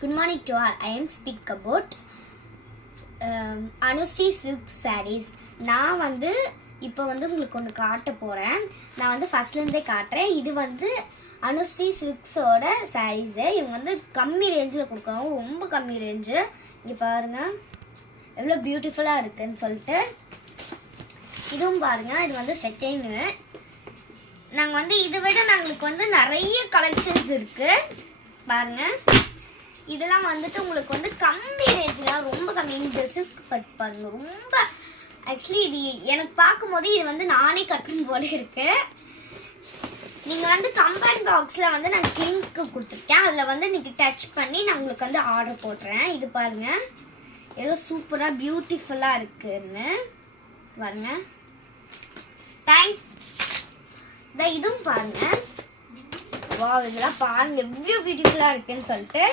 Good morning to all. I am speak about Anushri silk sarees. நான் வந்து இப்போ வந்து உங்களுக்கு ஒன்று காட்ட போகிறேன். நான் வந்து ஃபர்ஸ்ட்லேருந்தே காட்டுறேன். இது வந்து அனுஸ்ரீ சில்க்ஸோட சாரீஸு. இவங்க வந்து கம்மி ரேஞ்சில் கொடுக்குறாங்க, ரொம்ப கம்மி ரேஞ்சு. இங்கே பாருங்கள் எவ்வளோ பியூட்டிஃபுல்லாக இருக்குதுன்னு சொல்லிட்டு. இதுவும் பாருங்கள், இது வந்து செகண்டு. நாங்கள் வந்து இதை விட நாங்களுக்கு வந்து நிறைய கலெக்ஷன்ஸ் இருக்குது பாருங்கள். இதெல்லாம் வந்துட்டு உங்களுக்கு வந்து கம்மி ரேஞ்சில், ரொம்ப கம்மி. இந்த சில்க் பட் பாருங்கள், ரொம்ப ஆக்சுவலி இது எனக்கு பார்க்கும்போது இது வந்து நானே கட்டணும் போல இருக்கு. நீங்கள் வந்து கமெண்ட் பாக்ஸில் வந்து நான் லிங்க் கொடுத்துருக்கேன், அதில் வந்து நீங்கள் டச் பண்ணி நான் உங்களுக்கு வந்து ஆர்டர் போடுறேன். இது பாருங்கள் எவ்வளோ சூப்பராக பியூட்டிஃபுல்லாக இருக்குன்னு பாருங்க. இதுவும் பாருங்க, வா இதெல்லாம் பாருங்க எவ்வளோ பியூட்டிஃபுல்லாக இருக்குன்னு சொல்லிட்டு.